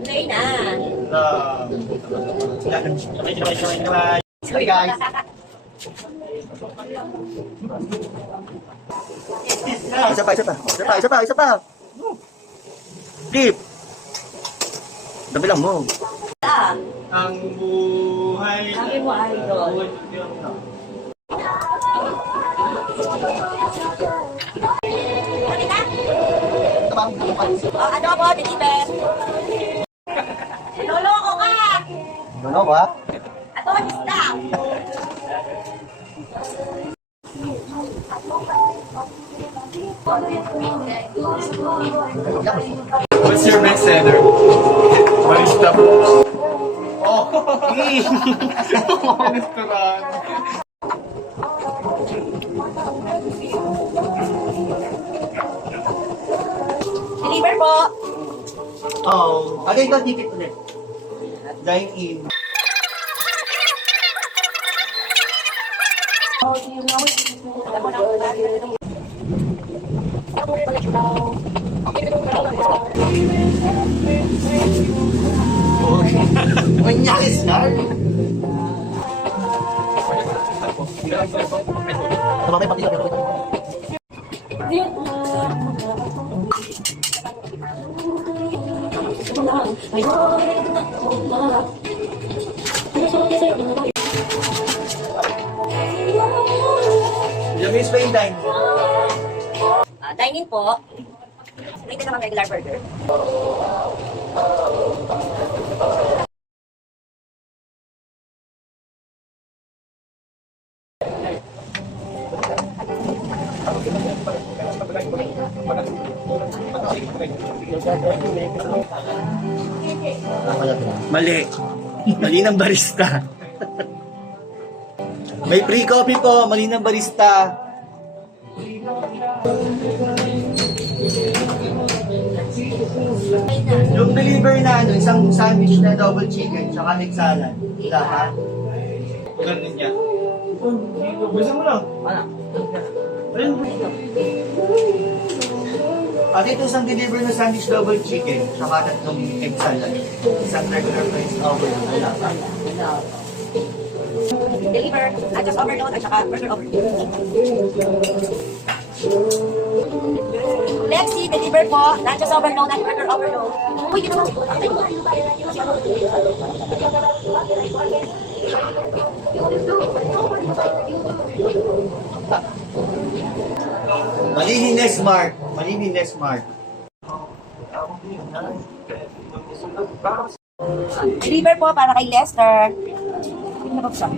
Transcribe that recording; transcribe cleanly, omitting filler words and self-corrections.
Play na. Sorry guys. Isa pa. Deep. Tabi lang mo. Ang buhay. Sabi mo, idol. Ano po, deliver? Loloko ka! Ano ba? Ato, isda! What's your best seller? Barista po. Oh! Restaurant. Deliver po! Oh. Agay ka ticket ulit. Dine in. Manyalis na. Tumabay pati kami. Jamis ba yung dine? Dine-in po. Ito naman regular burger. Mali. Mali ng barista. May free coffee po. Mali ng barista. Yung deliver na isang sandwich na double chicken tsaka egg salad. Lahat. Ganun niya. Gusto mo lang? Ayun. At ito isang deliver na sandwich double chicken tsaka tatlong egg salad. Isang regular price overload. Deliver, just overload, at saka burger overload. Lexi, deliver po. Just overload at burger overload. Uy, yun naman. Malinis Mark. Malinis Mark. Deliver po para kay Lester. Ano ba siya?